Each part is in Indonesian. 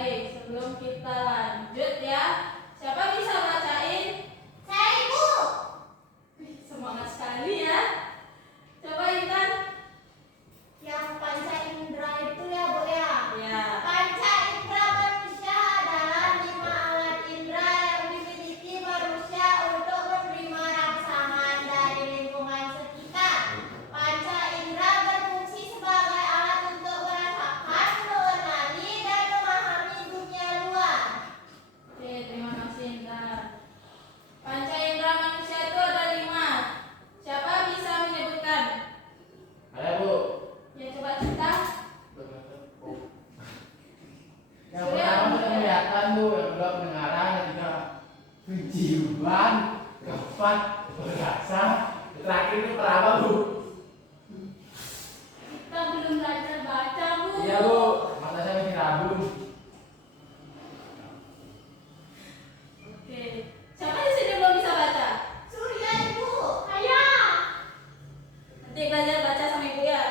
Baik, sebelum kita lanjut ya, siapa bisa bacain? Saya, Ibu. Wih, semangat sekali ya. Coba Intan. Yang panca indera itu ya, Bu ya. Ya. Panca indera manusia adalah 5 alat indera yang dimiliki manusia untuk menerima rangsangan dari lingkungan sekitar. Panca indera berfungsi sebagai alat untuk merasakan, mengenali, dan memahami dunia luar. Oke, terima kasih Intan. Panca indera manusia itu ada 5. Siapa bisa menyebutkan? Ada Bu. Ya, coba kita. Yang pertama itu kelihatan Bu, yang kedua pendengaran, yang ketiga penciuman, keempat perasa, terakhir itu peraba Bu. Kita belum belajar baca, Bu. Iya Bu, mata saya masih rabun. Oke. Siapa di sini belum bisa baca? Surya, Ibu. Ayah. Nanti belajar baca sama Ibu ya.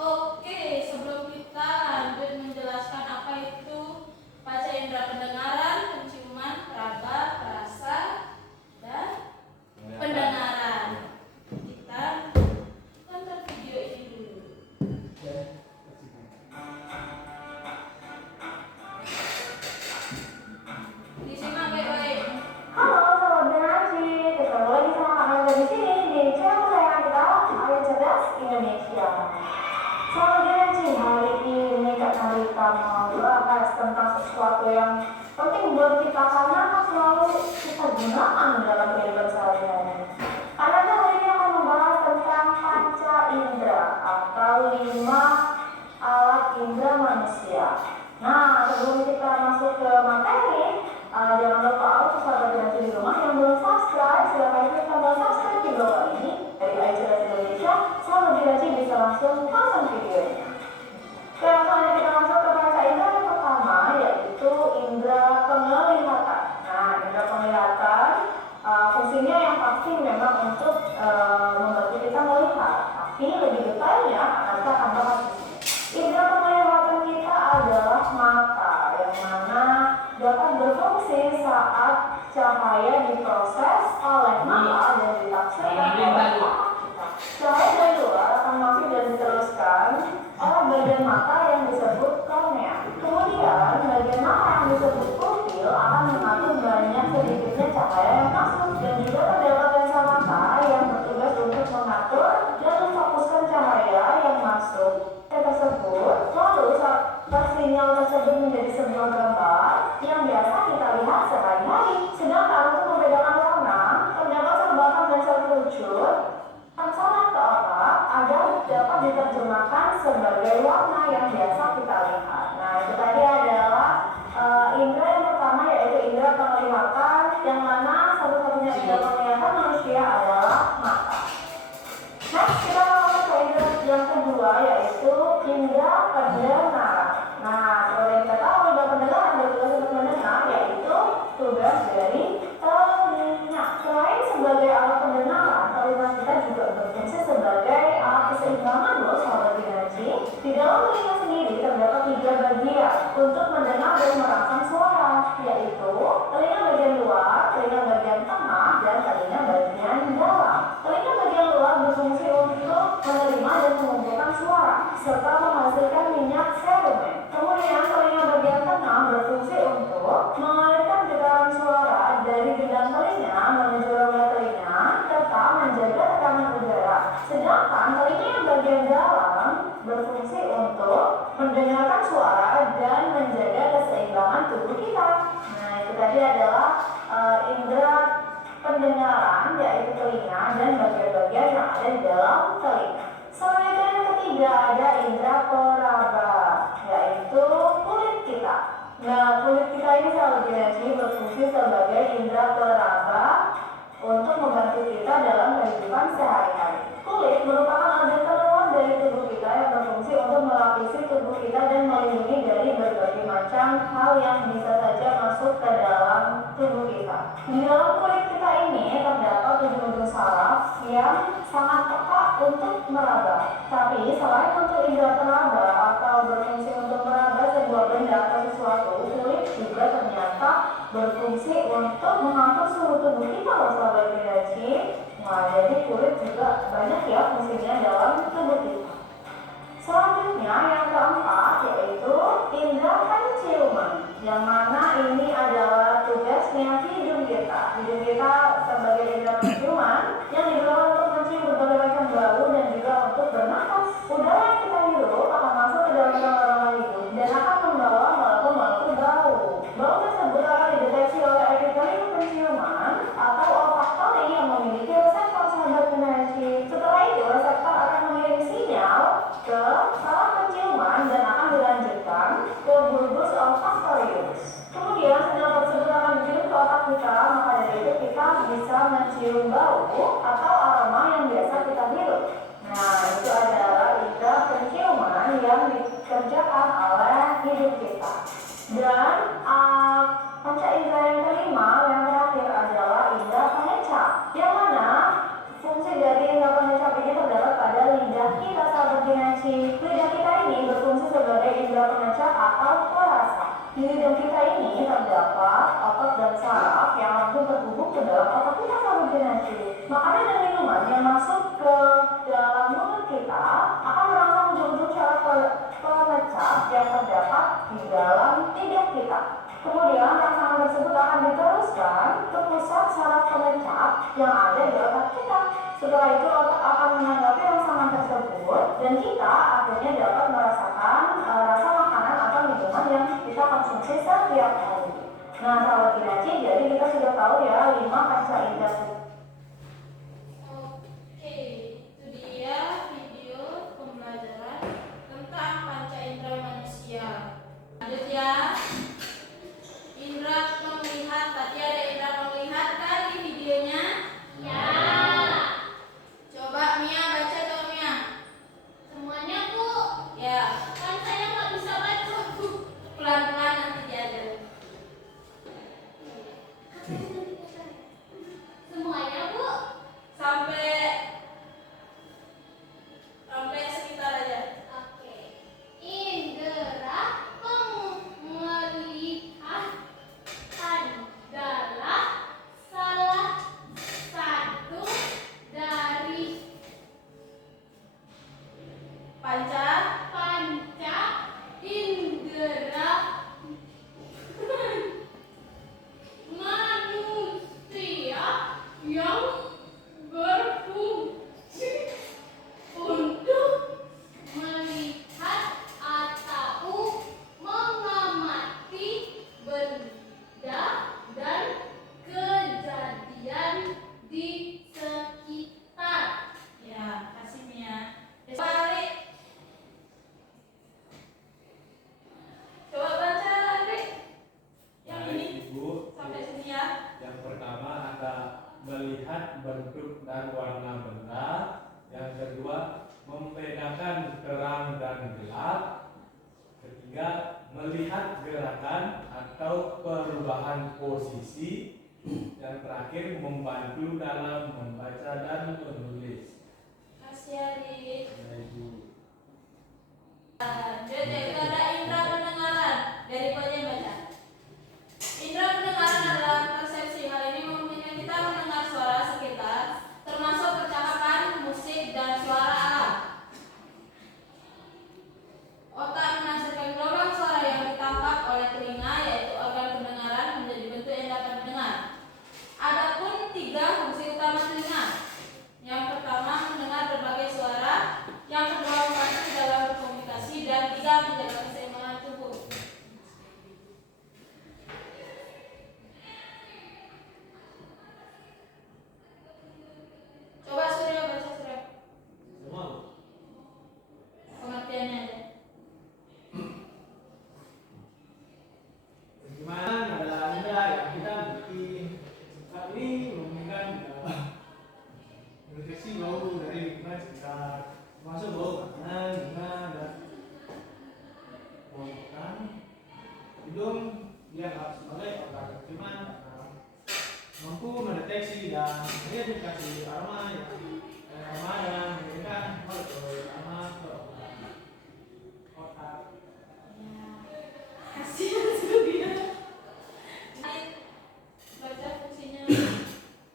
Oke, sebelum kita lanjut menjelaskan apa itu panca indera pendengaran, penciuman, peraba, perasa, dan pendengaran. Kita tonton video ini dulu. Disimak baik-baik. Halo Sobat Generasi, ketemu lagi sama Kak Nanda di sini di channel kesayangan kita, Ayo Cerdas Indonesia. Sobat Generasi, hari ini Kak Nanda mau bahas tentang sesuatu yang penting buat kita karena akan selalu kita gunakan dalam kehidupan sehari-hari. Kak Nanda hari ini akan membahas tentang panca indera atau 5 alat indera manusia. Nah, sebelum kita masuk ke materi, jangan lupa untuk sahabat generasi di rumah yang belum subscribe, silahkan klik tombol subscribe di bawah ini. Dari Ayo Cerdas Indonesia, sahabat generasi bisa langsung tonton videonya. Oke, langsung aja kita masuk ke panca indera yang pertama, yaitu indera penglihatan. Nah, indera penglihatan fungsinya yang pasti memang untuk membantu kita melihat, tapi lebih detailnya kita akan bahas di sini. Indera penglihatan kita adalah mata, yang mana dapat berfungsi saat cahaya diproses oleh mata dan ditafsirkan oleh mata kita. Cahaya dari luar akan masuk dan diteruskan oleh bagian mata yang disebut kornea. Kemudian bagian mata yang disebut pupil akan mengatur banyak sedikitnya cahaya yang masuk, dan juga terdapat lensa mata yang bertugas untuk mengatur dan memfokuskan cahaya yang masuk tersebut. Lalu saat sinyal tersebut menjadi sebuah gambar yang biasa kita lihat sehari-hari. Sedangkan untuk membedakan warna, terdapat sebatang lensa kerucut yang sangat ke otak agar dapat diterjemahkan sebagai warna yang biasa kita lihat. Nah, itu tadi adalah indera yang pertama, yaitu indera penglihatan, yang mana satu-satunya indera penglihatan manusia adalah mata. Next, kita masuk ke indera yang kedua, yaitu indera pendengaran. Nah, seperti yang kita tahu, indera pendengaran bertugas untuk mendengar, yaitu tugas dari telinga. Selain sebagai alat pendengaran, telinga kita juga berfungsi sebagai alat keseimbangan loh, sahabat generasi. Di dalam telinga sendiri terdapat 3 bagian untuk mendengar dan merangsang suara, yaitu telinga bagian luar, telinga bagian tengah, dan telinga bagian dalam. Telinga bagian luar berfungsi untuk menerima dan mengumpulkan suara serta menghasilkan minyak serumen. Kemudian telinga bagian tengah berfungsi untuk mengalirkan getaran suara dari gendang telinga menuju rongga telinga serta menjaga tekanan udara. Sedangkan telinga yang bagian dalam berfungsi untuk mendengarkan suara dan menjaga keseimbangan tubuh kita. Nah, itu tadi adalah indera pendengaran, yaitu telinga dan bagian-bagian yang ada di dalam telinga. Selanjutnya yang ketiga ada indera peraba, yaitu kulit kita. Nah, kulit kita ini sahabat generasi berfungsi sebagai indera peraba untuk membantu kita dalam kehidupan sehari-hari. Kulit merupakan organ terluar dari tubuh kita yang berfungsi untuk melapisi tubuh kita dan melindungi dari berbagai macam hal yang bisa saja masuk ke dalam tubuh kita. Di dalam kulit kita ini terdapat ujung-ujung saraf yang sangat peka untuk meraba. Tapi selain untuk indera peraba atau berfungsi untuk meraba sebuah benda atau sesuatu, kulit juga ternyata berfungsi untuk mengatur suhu tubuh kita loh sahabat Kinaci. Nah, jadi kulit juga banyak ya fungsinya dalam tubuh kita. Selanjutnya yang keempat yaitu indera penciuman, yang mana ini adalah tugasnya hidung kita. Hidung kita sebagai indera penciuman yang digunakan untuk mencium berbagai macam bau dan juga untuk bernapas. Udara yang kita hirup akan masuk ke dalam rongga-rongga hidung dan akan membawa molekul-molekul bau. Bau tersebut akan dideteksi oleh epitelium penciuman atau olfaktori yang memiliki reseptor sahabat Kinaci. Setelah itu reseptor akan mengirim sinyal ke saraf penciuman dan akan dilanjutkan ke bulbus olfaktorius. Kemudian sinyal tersebut akan dikirim ke otak kita, maka dari itu kita bisa mencium bau atau aroma yang biasa kita hirup. Nah, itu adalah indera penciuman yang dikerjakan oleh hidung kita. Dan panca indera yang kelima, yang terakhir adalah indera pengecap, yang mana fungsi dari indera pengecap ini terdapat pada lidah kita sahabat Kinaci. Lidah kita ini berfungsi sebagai indera pengecap atau perasa. Di lidah kita ini terdapat otot dan saraf yang langsung terhubung ke dalam otak kita sahabat Kinaci. Makanan dan minuman yang masuk ke dalam mulut kita akan merangsang ujung-ujung syaraf pengecap yang terdapat di dalam lidah kita. Kemudian rangsangan tersebut akan diteruskan ke pusat saraf pengecap yang ada di otak kita. Setelah itu otak akan menanggapi rangsangan tersebut dan kita akhirnya dapat merasakan rasa makanan atau minuman yang kita konsumsi setiap hari. Nah, sahabat Kinaci, jadi kita sudah tahu ya 5 panca indera. Oke, itu dia video pembelajaran tentang panca indera manusia. Lanjut ya. Indra melihat, tadi ada indra melihat kan di videonya? Ya. Coba Mia baca dong Mia. Semuanya, Bu. Ya, Kan saya nggak bisa baca, Bu. pelan-pelan nanti diajar. Semuanya, Bu. Sampai sekitar aja. Oke. Indera penglihatan adalah salah satu dari Panca panca indera manusia yang berfungsi untuk melihat atau mengamati benda dan kejadian di sekitar. Ya, kasih Mia. Balik. Coba baca lagi. Yang ini Ibu, sampai sini ya. yang pertama ada melihat bentuk dan warna benda. Yang kedua, membedakan terang dan gelap. Ketiga, melihat gerakan atau perubahan posisi. Dan terakhir, membantu dalam membaca dan menulis. Kasih Adik. Ya, Ibu. Jadi itu ada indera pendengaran. Dari pojok baca. Indera pendengaran adalah persepsi. Hal ini memungkinkan kita mendengar suara sekitar, termasuk percakapan, musik, dan suara alam. Otak menafsirkan gelombang suara yang ditangkap oleh telinga, yaitu organ pendengaran, menjadi bentuk yang dapat didengar. Adapun 3 fungsi utama telinga. Yang pertama, mendengar berbagai suara. Yang kedua, membantu dalam berkomunikasi. Dan 3, menjaga keseimbangan tubuh. Coba Surya baca Surya. Semua, Bu. Pengertiannya aja. Bagaimana ada indera yang kita bikin saat ini memungkinkan mendeteksi bau dari lingkungan sekitar, termasuk bau makanan, bunga, dan bau ikan. Hidung dianggap sebagai organ penciuman karena mampu mendeteksi dan mengidentifikasi aroma yang mengirimkan kan pertama otak. Ya, kasihan sudah dia. Baca fungsinya.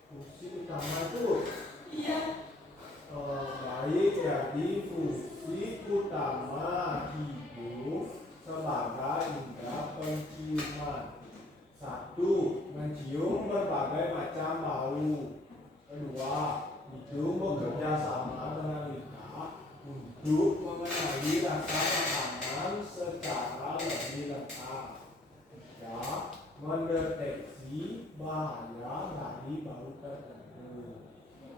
Fungsi utama itu Iya. baik jadi fungsi utama hidung sebagai indera penciuman. Satu, mencium berbagai macam bau. Kedua, hidung bekerja sama dengan lidah untuk mengenali rasa makanan secara lebih lengkap. Tiga, mendeteksi bahaya dari bau tertentu.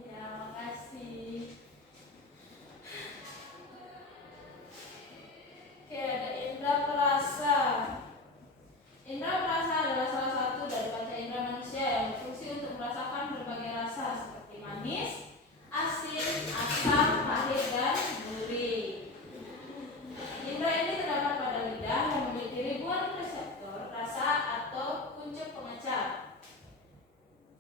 Ya, makasih. Oke, ada indera perasa. Indera perasa adalah salah satu dari panca indera manusia yang berfungsi untuk merasakan berbagai rasa seperti manis, asin, asam, pahit, dan gurih. Indera ini terdapat pada lidah yang memiliki ribuan reseptor rasa atau kuncup pengecat.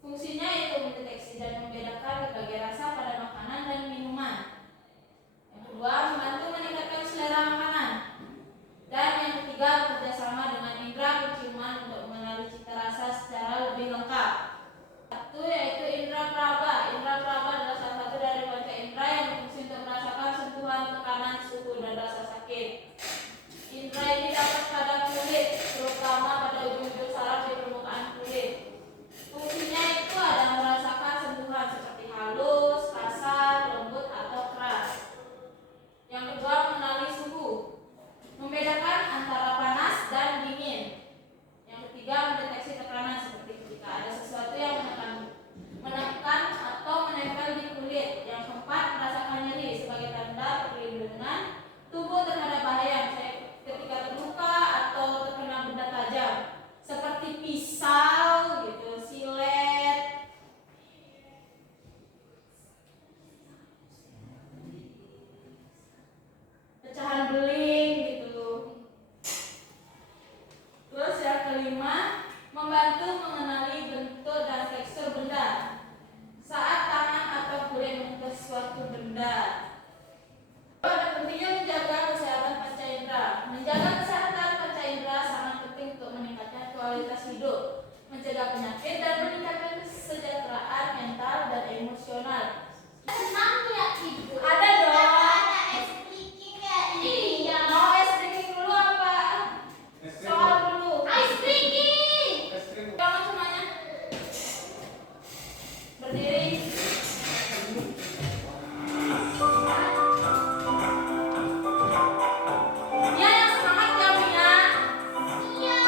Fungsinya yaitu mendeteksi dan membedakan berbagai rasa pada makanan dan minuman. Yang kedua, membantu meningkatkan selera makanan. Dan yang ketiga, bekerja sama dengan indera penciuman untuk mengenali cita rasa secara lebih lengkap. Satu yaitu indera praba. Indera praba adalah salah satu dari panca indera yang berfungsi untuk merasakan sentuhan, tekanan, suhu, dan rasa sakit. Indera ini dapat pada kulit, terutama pada ujung-ujung saraf di permukaan kulit. Fungsinya itu ada merasakan sentuhan seperti halus, kasar, lembut, atau keras. Yang kedua, mengenali suhu, membedakan antara panas dan dingin. Yang ketiga, mendeteksi tekanan seperti ketika ada sesuatu yang menekan atau menempel di kulit. Yang keempat, merasakan nyeri sebagai tanda perlindungan tubuh terhadap bahaya, misalnya ketika terluka atau terkena benda tajam seperti pisau gitu, silet. Pecahan beling gitu. Terus yang kelima, membantu mengenali bentuk dan tekstur benda saat tangan atau kulit menyentuh suatu benda. Ada pentingnya menjaga kesehatan panca indera. Menjaga kesehatan panca indera sangat penting untuk meningkatkan kualitas hidup, mencegah penyakit, dan meningkatkan kesejahteraan mental dan emosional. Senang ya ibu. Ada dong. Ada ice breaking ya ibu. Iya. Mau es drinking dulu apa? Soal dulu. Ice breaking. Jangan semuanya. Berdiri. Mia yang semangat ya Mia. Iya.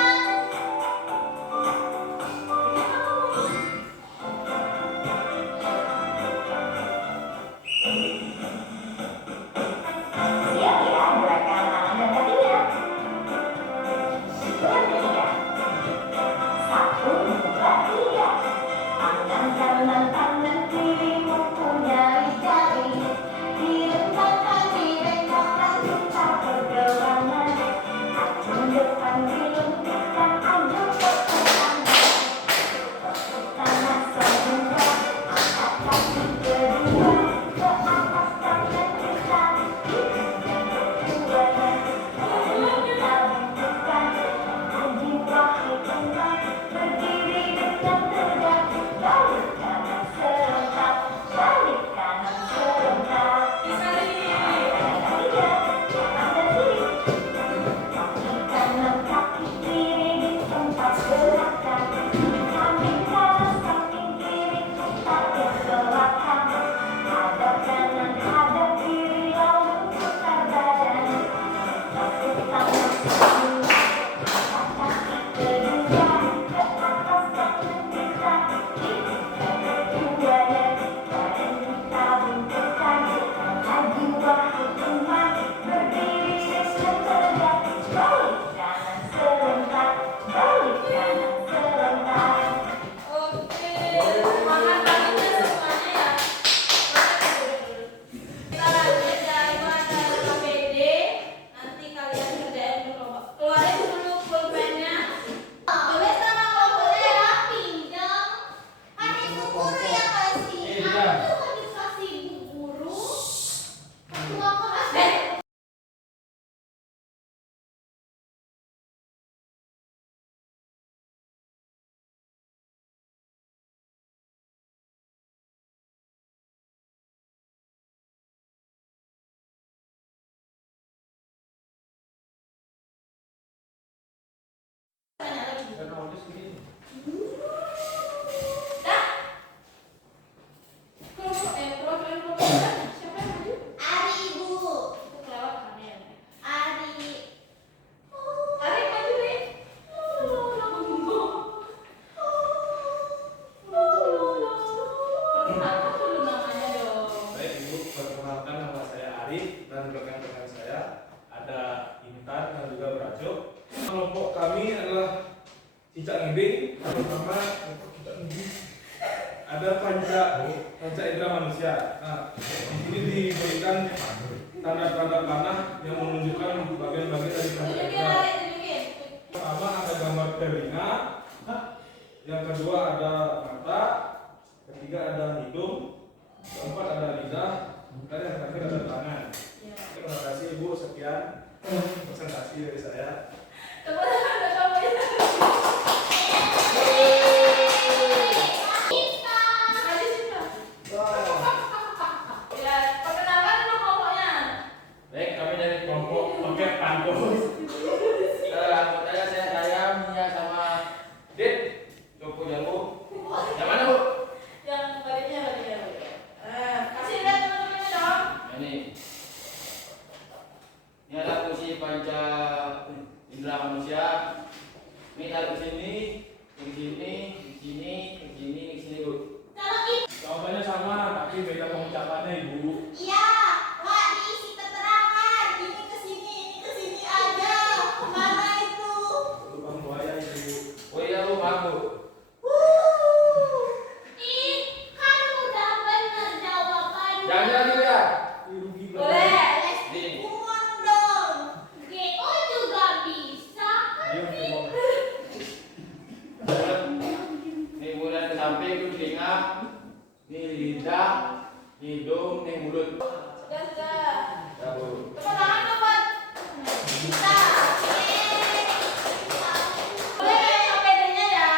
Siap ya, gerakan tangan dan kakinya. Yang ketiga. 1, 2, 3. Tangan kanan, tangan kiri. Tanya lagi. Dan awalnya segini. Dah. Kelompok siapa yang maju? Ari ibu. Itu kelewat kan ya. Ari. Ari maju nih. Perkenalkan dulu namanya dong. Baik Ibu, perkenalkan nama saya Arif dan rekan-rekan saya ada Intan dan juga Brajo. Kelompok kami adalah cicak ngibing, terutama kelompok cicak ngibing. Ada panca indera manusia. Nah, di sini diberikan tanda-tanda panah yang menunjukkan bagian-bagian dari panca Tunjukin indera. Ari, tunjukin. Pertama ada gambar telinga, yang kedua ada mata, ketiga ada hidung, keempat ada lidah, dan yang terakhir ada tangan. Ya. Terima kasih Ibu, sekian presentasi dari saya. Tepuk tangan untuk kamu ya. Maju Cinta. Ya, perkenalkan dulu kelompoknya. Baik, kami dari kelompok Oke, Pantus. anggotanya saya Mia sama Dit. Joko Jago. Yang mana Bu? Yang baliknya. Kasih lihat teman-temannya dong. Nah, ini ada fungsi panca indera manusia. Ini taruh sini, di sini, di sini, di sini, di sini Bu. Jawabannya sama, tapi beda pengucapannya Ibu. Iya, nggak diisi keterangan. Ini ke sini aja. Mana itu? Lubang buaya Ibu. Oh iya Bu, maaf Bu. Ih, kan udah bener jawabannya. Jangan lagi ya. Rugi Boleh. Nih. Umum dong. GO juga bisa. Diam Ibu. Nih mulai ke samping itu telinga, nih lidah, hidung, nih mulut. Sudah. Ya Bu. Tepuk tangan dong buat. Bisa. Boleh yang pedenya ya.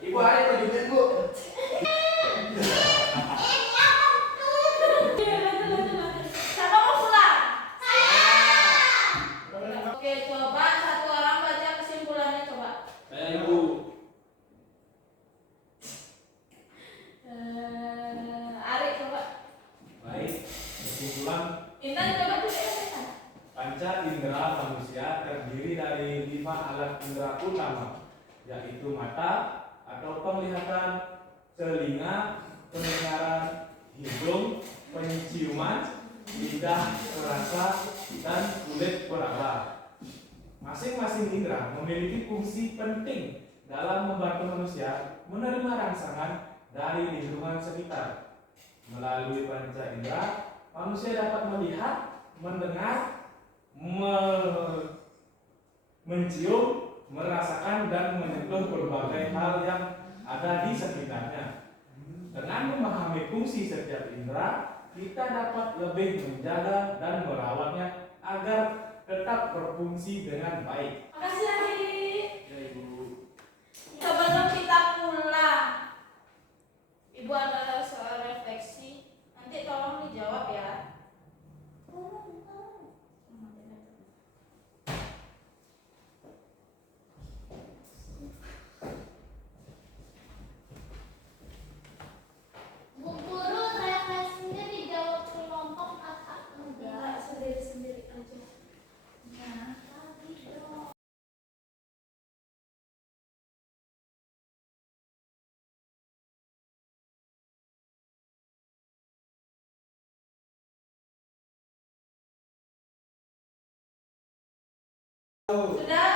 Ibu hari tunjukin Bu. Siapa mau pulang? Oke, coba satu orang baca kesimpulannya coba. Saya Ibu. Ari coba. Baik, kesimpulan Intan coba tulis. panca indera manusia terdiri dari 5 alat indera utama, yaitu mata atau penglihatan, telinga, pendengaran, hidung, penciuman, lidah, rasa, dan kulit peraba. Masing-masing indera memiliki fungsi penting dalam membantu manusia menerima rangsangan dari lingkungan sekitar. Melalui panca indera, manusia dapat melihat, mendengar, mencium, merasakan, dan menyentuh berbagai hal yang ada di sekitarnya. Dengan memahami fungsi setiap indera, kita dapat lebih menjaga dan merawatnya agar tetap berfungsi dengan baik. Makasih Ari. Ya Ibu. Sebelum kita pulang, Ibu ada soal refleksi. Nanti tolong dijawab ya. Bu Guru, refleksinya dijawab kelompok atau Enggak, sendiri-sendiri aja. Nah. Sudah.